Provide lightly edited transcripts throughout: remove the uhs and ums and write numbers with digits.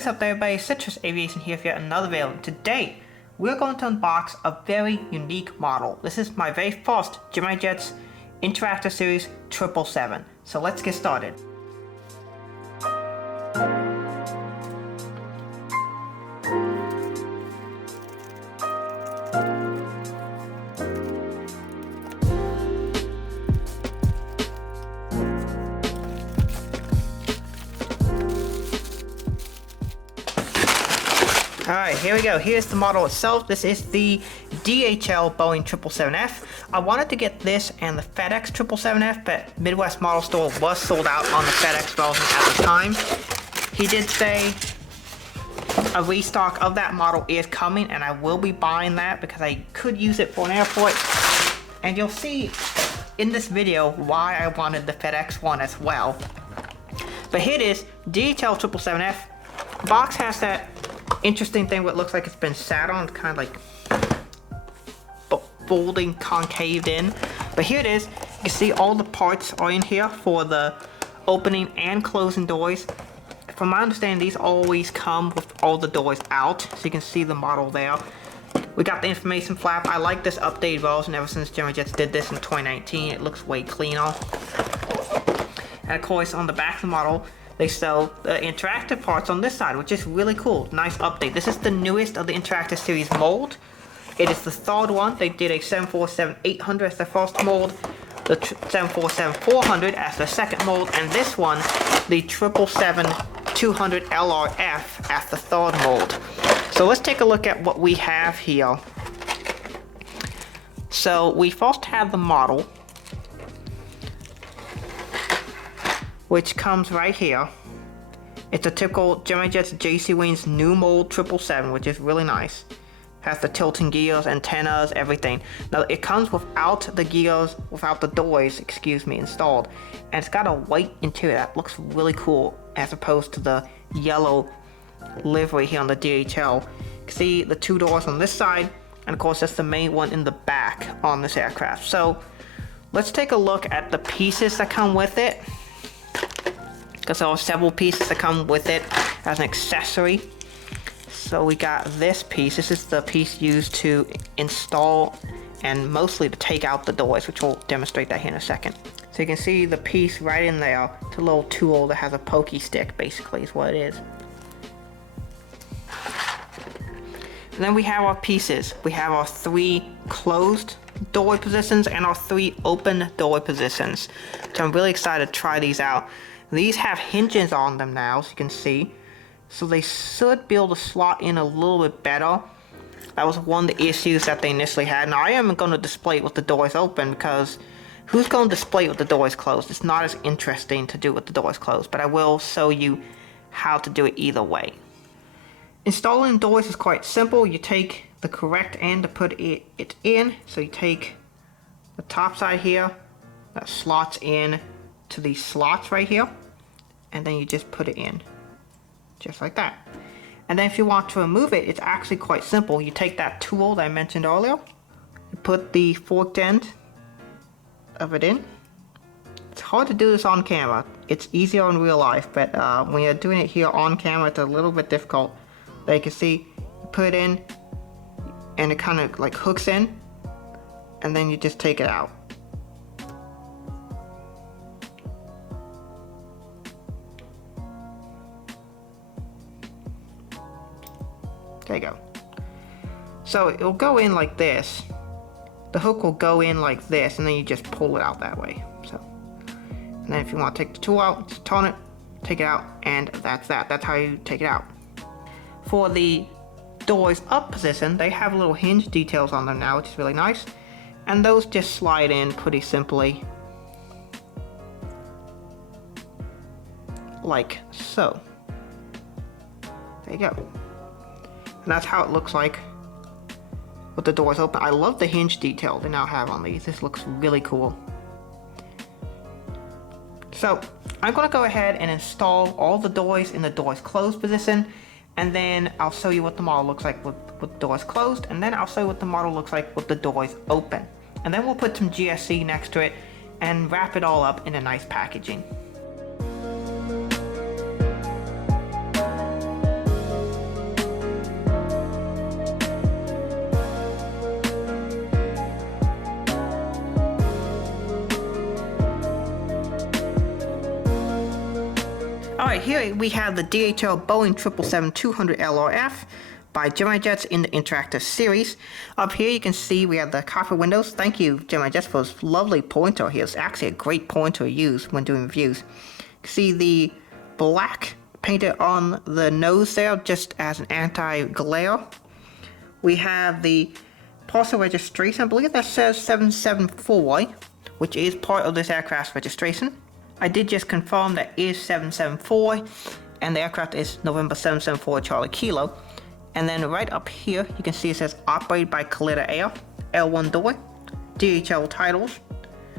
What is up there, everybody? Citrus Aviation here for yet another video. Today, we're going to unbox a very unique model. This is my very first Gemini Jets Interactive Series 777. So let's get started. Alright, here we go. Here's the model itself. This is the DHL Boeing 777F. I wanted to get this and the FedEx 777F, but Midwest Model Store was sold out on the FedEx version at the time. He did say a restock of that model is coming, and I will be buying that because I could use it for an airport. And you'll see in this video why I wanted the FedEx one as well. But here it is, DHL 777F. The box has that interesting thing what looks like it's been sat on. It's kind of like folding, concaved in. But here it is. You can see all the parts are in here for the opening and closing doors. From my understanding, these always come with all the doors out, so you can see the model there. We got the information flap. I like this updated version ever since Gemini Jets did this in 2019. It looks way cleaner. And of course, on the back of the model, they sell the interactive parts on this side, which is really cool. Nice update. This is the newest of the interactive series mold. It is the third one. They did a 747-800 as the first mold, the 747-400 as the second mold, and this one, the 777-200LRF as the third mold. So let's take a look at what we have here. So we first have the model, which comes right here. It's a typical Gemini Jets JC Wings new mold 777, which is really nice. Has the tilting gears, antennas, everything. Now it comes without the gears, without the doors, installed. And it's got a white interior that looks really cool as opposed to the yellow livery here on the DHL. You can see the two doors on this side, and of course that's the main one in the back on this aircraft. So let's take a look at the pieces that come with it, because there are several pieces that come with it as an accessory. So we got this piece. This is the piece used to install and mostly to take out the doors, which we'll demonstrate that here in a second. So you can see the piece right in there. It's a little tool that has a pokey stick, basically is what it is. And then we have our pieces. We have our 3 closed door positions and our 3 open door positions. So I'm really excited to try these out. These have hinges on them now, as you can see. So they should be able to slot in a little bit better. That was one of the issues that they initially had. Now I am going to display it with the doors open, because who's going to display it with the doors closed? It's not as interesting to do with the doors closed, but I will show you how to do it either way. Installing doors is quite simple. You take the correct end to put it in. So you take the top side here that slots in to these slots right here, and then you just put it in just like that. And then if you want to remove it, it's actually quite simple. You take that tool that I mentioned earlier, you put the forked end of it in. It's hard to do this on camera. It's easier in real life, but when you're doing it here on camera, it's a little bit difficult. There you can see, you put it in and it kind of like hooks in, and then you just take it out. There you go. So it'll go in like this. The hook will go in like this, and then you just pull it out that way. So, and then if you want to take the tool out, just turn it, take it out, and that's that. That's how you take it out. For the doors up position, they have little hinge details on them now, which is really nice. And those just slide in pretty simply, like so. There you go. And that's how it looks like with the doors open. I love the hinge detail they now have on these. This looks really cool. So I'm going to go ahead and install all the doors in the doors closed position, and then I'll show you what the model looks like with doors closed, and then I'll show you what the model looks like with the doors open. And then we'll put some GSC next to it and wrap it all up in a nice packaging. Alright, here we have the DHL Boeing 777-200 LRF by Gemini Jets in the Interactive series. Up here you can see we have the copper windows. Thank you, Gemini Jets, for this lovely pointer here. It's actually a great pointer to use when doing reviews. You can see the black painted on the nose there just as an anti-glare. We have the parcel registration. I believe that says 774, which is part of this aircraft's registration. I did just confirm that is 774, and the aircraft is November 774 Charlie Kilo. And then right up here, you can see it says operated by Kalita Air, L1 door, DHL titles.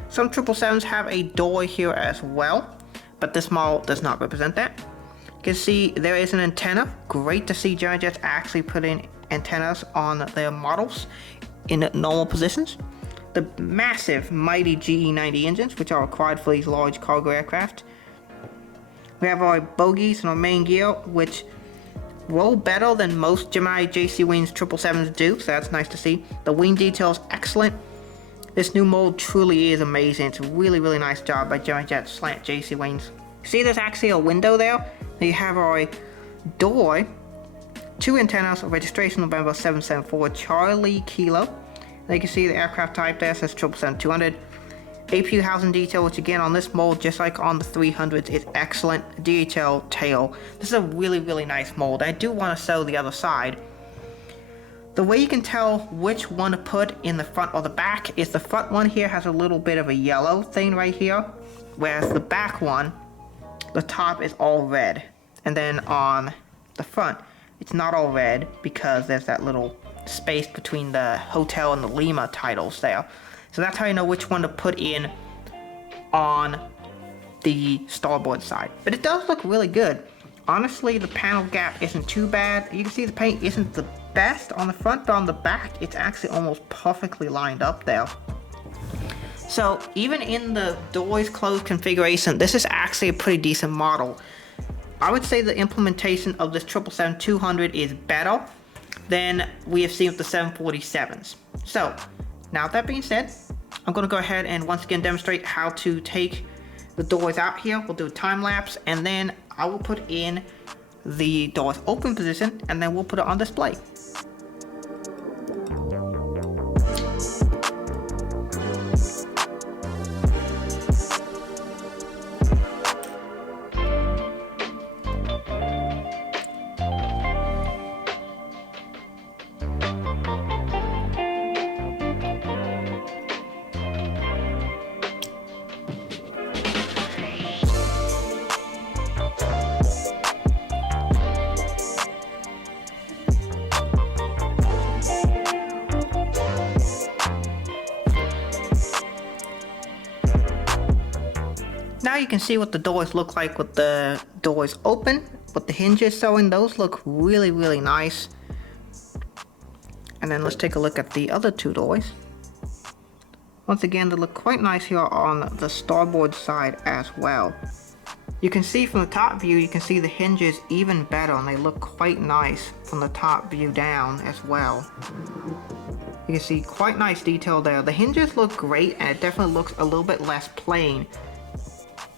Some 777s have a door here as well, but this model does not represent that. You can see there is an antenna. Great to see Gemini Jets actually put in antennas on their models in normal positions. The massive, mighty GE90 engines, which are required for these large cargo aircraft. We have our bogies and our main gear, which roll better than most Gemini JC Wings 777s do, so that's nice to see. The wing detail is excellent. This new mold truly is amazing. It's a really, really nice job by Gemini Jets slant JC Wings. See, there's actually a window there. You have our door, two antennas, registration November 774 Charlie Kilo. Then you can see the aircraft type there says 777-200. APU housing detail, which again on this mold, just like on the 300s, is excellent. DHL tail. This is a really, really nice mold. I do want to sew the other side. The way you can tell which one to put in the front or the back is the front one here has a little bit of a yellow thing right here, whereas the back one, the top is all red. And then on the front, it's not all red because there's that little space between the Hotel and the Lima titles there. So that's how you know which one to put in on the starboard side. But it does look really good. Honestly, the panel gap isn't too bad. You can see the paint isn't the best on the front, but on the back, it's actually almost perfectly lined up there. So even in the doors closed configuration, this is actually a pretty decent model. I would say the implementation of this 777-200 is better than we have seen with the 747s. So now that being said, I'm going to go ahead and once again demonstrate how to take the doors out here. We'll do a time lapse, and then I will put in the doors open position, and then we'll put it on display. Now you can see what the doors look like with the doors open, with the hinges sewing. Those look really, really nice. And then let's take a look at the other two doors. Once again, they look quite nice here on the starboard side as well. You can see from the top view, you can see the hinges even better, and they look quite nice from the top view down as well. You can see quite nice detail there. The hinges look great, and it definitely looks a little bit less plain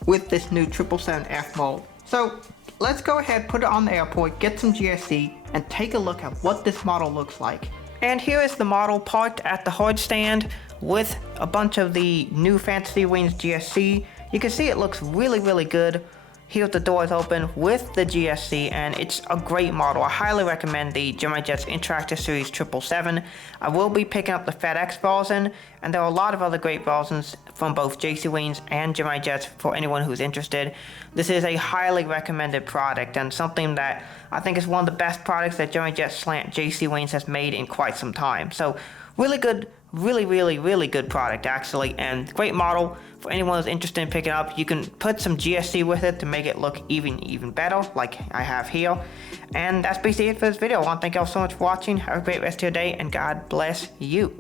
with this new 777F mold. So let's go ahead, put it on the airport, get some GSC, and take a look at what this model looks like. And here is the model parked at the hard stand with a bunch of the new Fantasy Wings GSC. You can see it looks really, really good here with the doors open with the GSC, and it's a great model. I highly recommend the Gemini Jets Interactive Series 777. I will be picking up the FedEx version, and there are a lot of other great versions from both JC Wings and Gemini Jets for anyone who's interested. This is a highly recommended product, and something that I think is one of the best products that Gemini Jets Slant JC Wings has made in quite some time. So really good, really, really, really good product actually, and great model for anyone who's interested in picking up. You can put some GSC with it to make it look even better, like I have here. And that's basically it for this video. I want to thank you all so much for watching. Have a great rest of your day, and God bless you.